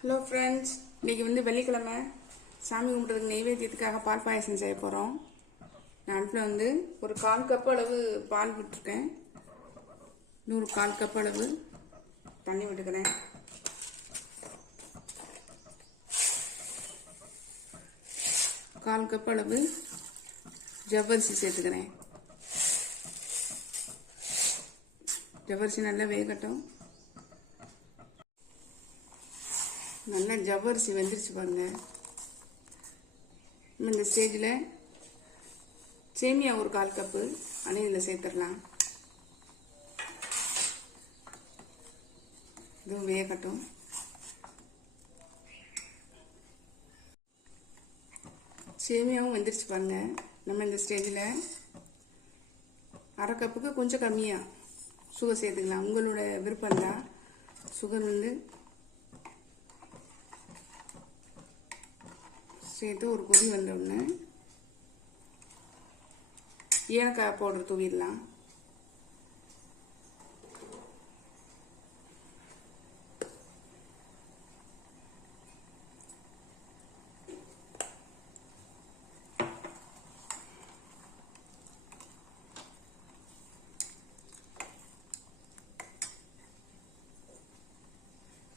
Hello friends, இன்றைக்கி வெள்ளிக்கிழமை சாமி கும்பிட்றதுக்கு நெய்வேத்தியத்துக்காக பால் பாயசம் செய்ய போகிறோம். நான் அடுப்பில் ஒரு 1/4 கப் அளவு பால் விட்டுருக்கேன். இன்னொரு 1/4 கப் அளவு தண்ணி விட்டுக்கிறேன். கால் கப் அளவு ஜவ்வரிசி சேர்த்துக்கிறேன். ஜவ்வரிசி நல்லா வேகட்டும். நல்லா ஜவ்வரிசி வெந்துருச்சு பாருங்க. இந்த ஸ்டேஜில் சேமியா ஒரு 1/4 கப்பு அதையும் இதில் சேர்த்துடலாம். இதுவும் வேகட்டும். சேமியாவும் வெந்துருச்சு பாருங்க. நம்ம இந்த ஸ்டேஜில் 1/2 கப்புக்கு கொஞ்சம் கம்மியாக சுகர் சேர்த்துக்கலாம். உங்களோட விருப்பம் தான். சுகர் சேர்த்து ஒரு கொதி வந்தோடனே ஏலக்காய் பவுடர் தூவிடலாம்.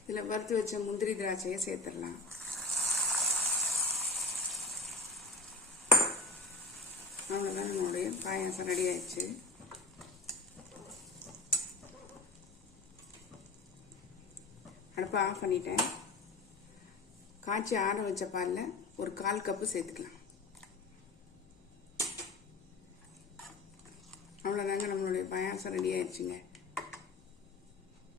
இதில் வறுத்து வச்ச முந்திரி திராட்சையை சேர்த்துடலாம். அவ்வளோதான், நம்மளுடைய பாயாசம் ரெடி ஆயிடுச்சு. அடுப்பை ஆஃப் பண்ணிட்டேன். காய்ச்சி ஆற வச்ச பாலில் ஒரு 1/4 கப்பு சேர்த்துக்கலாம். அவ்வளோதாங்க, நம்மளுடைய பாயாசம் ரெடி ஆயிடுச்சுங்க.